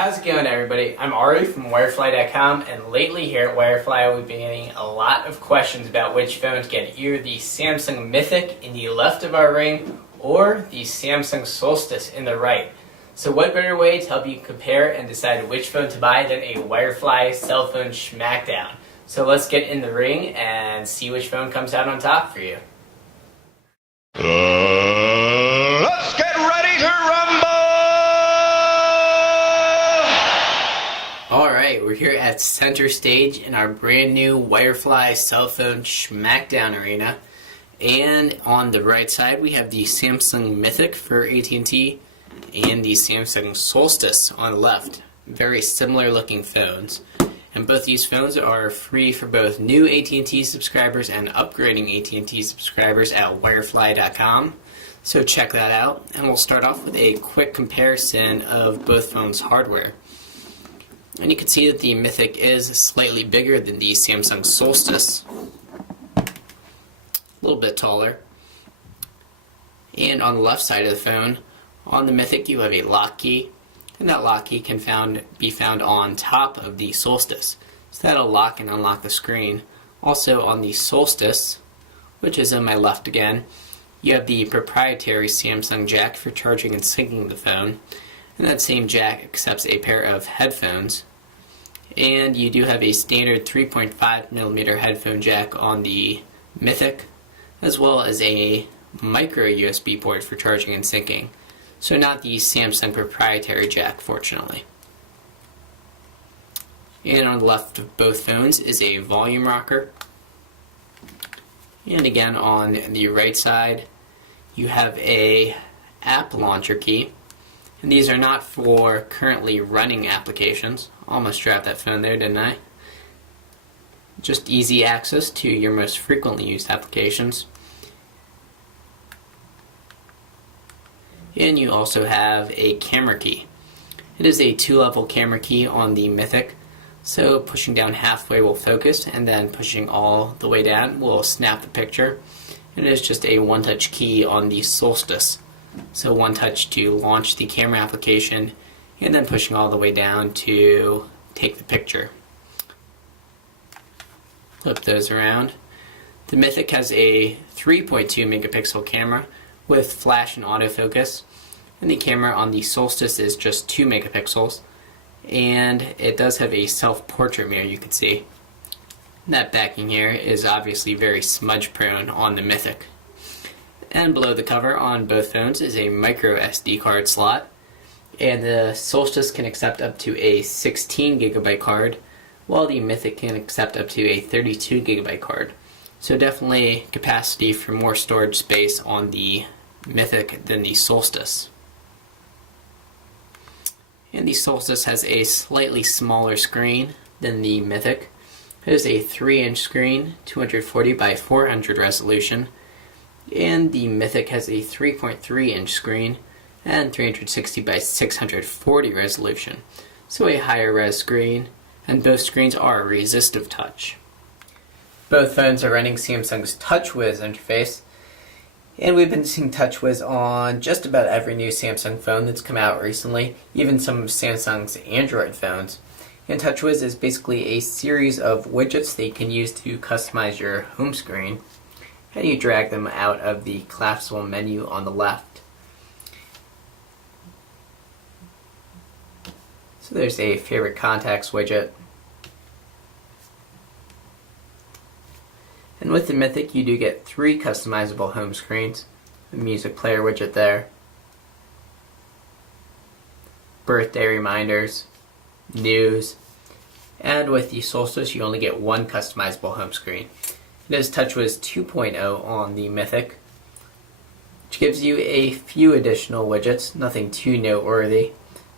How's it going, everybody? I'm Ari from Wirefly.com, and lately here at Wirefly we've been getting a lot of questions about which phone to get, either the Samsung Mythic in the left of our ring or the Samsung Solstice in the right. So what better way to help you compare and decide which phone to buy than a Wirefly cell phone schmackdown? So let's get in the ring and see which phone comes out on top for you. Let's get ready to rumble! Alright, we're here at center stage in our brand new Wirefly cell phone schmackdown arena. And on the right side we have the Samsung Mythic for AT&T and the Samsung Solstice on the left. Very similar looking phones. And both these phones are free for both new AT&T subscribers and upgrading AT&T subscribers at Wirefly.com. So check that out, and we'll start off with a quick comparison of both phones' hardware. And you can see that the Mythic is slightly bigger than the Samsung Solstice. A little bit taller. And on the left side of the phone, on the Mythic you have a lock key. And that lock key can be found on top of the Solstice. So that'll lock and unlock the screen. Also on the Solstice, which is on my left again, you have the proprietary Samsung jack for charging and syncing the phone. And that same jack accepts a pair of headphones. And you do have a standard 3.5mm headphone jack on the Mythic, as well as a micro USB port for charging and syncing. So not the Samsung proprietary jack, fortunately. And on the left of both phones is a volume rocker. And again on the right side you have a app launcher key. And these are not for currently running applications. Almost dropped that phone there, didn't I? Just easy access to your most frequently used applications. And you also have a camera key. It is a 2-level camera key on the Mythic, so pushing down halfway will focus, and then pushing all the way down will snap the picture. And it is just a one-touch key on the Solstice, so one touch to launch the camera application, and then pushing all the way down to take the picture. Flip those around. The Mythic has a 3.2 megapixel camera with flash and autofocus, and the camera on the Solstice is just 2 megapixels, and it does have a self-portrait mirror, you can see. And that backing here is obviously very smudge prone on the Mythic. And below the cover on both phones is a micro SD card slot, and the Solstice can accept up to a 16GB card, while the Mythic can accept up to a 32GB card. So definitely capacity for more storage space on the Mythic than the Solstice. And the Solstice has a slightly smaller screen than the Mythic. It is a 3-inch screen, 240 by 400 resolution, and the Mythic has a 3.3-inch screen and 360 by 640 resolution, so a higher res screen, and both screens are resistive touch. Both phones are running Samsung's Touchwiz Interface, and we've been seeing Touchwiz on just about every new Samsung phone that's come out recently, even some of Samsung's Android phones. And Touchwiz is basically a series of widgets that you can use to customize your home screen, and you drag them out of the collapsible menu on the left. So there's a favorite contacts widget. And with the Mythic you do get 3 customizable home screens. The music player widget there, birthday reminders, news, and with the Solstice you only get 1 customizable home screen. It is Touchwiz 2.0 on the Mythic, which gives you a few additional widgets, nothing too noteworthy,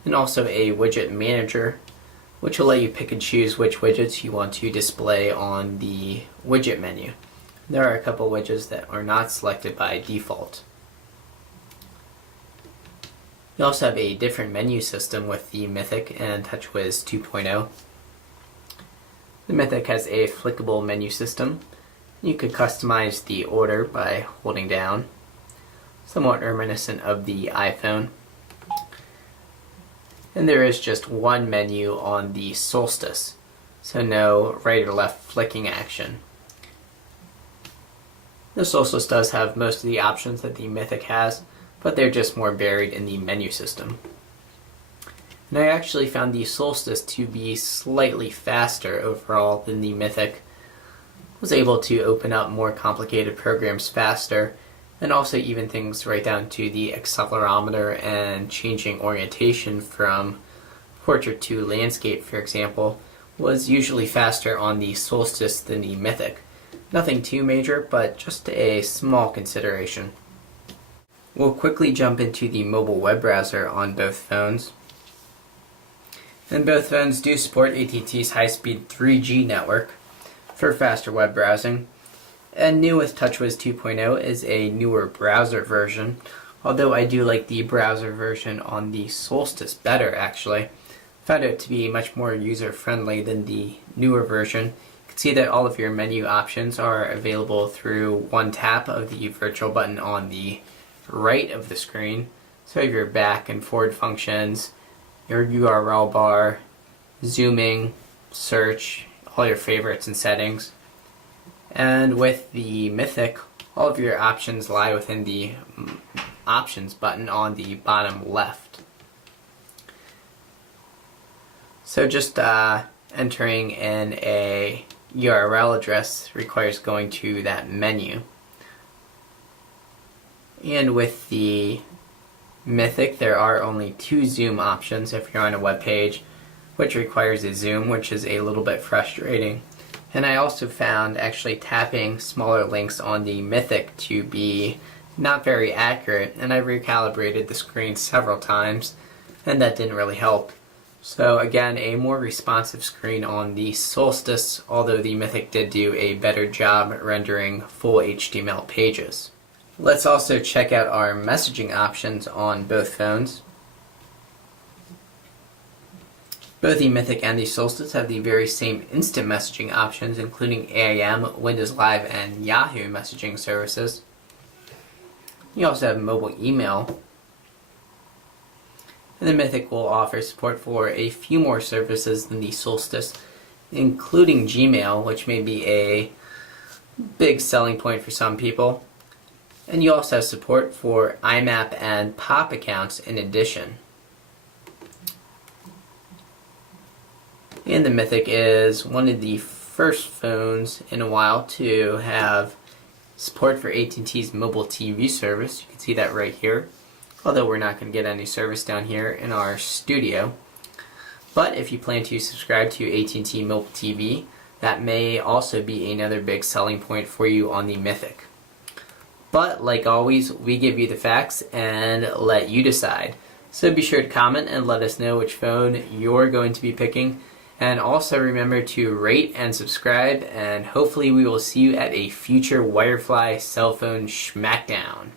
and also a widget manager, which will let you pick and choose which widgets you want to display on the widget menu. There are a couple widgets that are not selected by default. You also have a different menu system with the Mythic and Touchwiz 2.0. The Mythic has a flickable menu system. You could customize the order by holding down, somewhat reminiscent of the iPhone. And there is just one menu on the Solstice, so no right or left flicking action. The Solstice does have most of the options that the Mythic has, but they're just more buried in the menu system. And I actually found the Solstice to be slightly faster overall than the Mythic. Was able to open up more complicated programs faster, and also even things right down to the accelerometer and changing orientation from portrait to landscape, for example, was usually faster on the Solstice than the Mythic. Nothing too major, but just a small consideration. We'll quickly jump into the mobile web browser on both phones. And both phones do support AT&T's high-speed 3G network for faster web browsing. And new with Touchwiz 2.0 is a newer browser version, although I do like the browser version on the Solstice better, actually. Found it to be much more user-friendly than the newer version. You can see that all of your menu options are available through one tap of the virtual button on the right of the screen. So you have your back and forward functions, your URL bar, zooming, search, all your favorites and settings. And with the Mythic, all of your options lie within the options button on the bottom left. So just entering in a URL address requires going to that menu. And with the Mythic, there are only 2 zoom options if you're on a web page, which requires a zoom, which is a little bit frustrating. And I also found actually tapping smaller links on the Mythic to be not very accurate, and I recalibrated the screen several times, and that didn't really help. So again, a more responsive screen on the Solstice, although the Mythic did do a better job rendering full HTML pages. Let's also check out our messaging options on both phones. Both the Mythic and the Solstice have the very same instant messaging options, including AIM, Windows Live, and Yahoo messaging services. You also have mobile email. And the Mythic will offer support for a few more services than the Solstice, including Gmail, which may be a big selling point for some people. And you also have support for IMAP and POP accounts in addition. And the Mythic is one of the first phones in a while to have support for AT&T's mobile TV service. You can see that right here, although we're not going to get any service down here in our studio. But if you plan to subscribe to AT&T Mobile TV, that may also be another big selling point for you on the Mythic. But like always, we give you the facts and let you decide. So be sure to comment and let us know which phone you're going to be picking. And also remember to rate and subscribe, and hopefully we will see you at a future Wirefly cell phone schmackdown.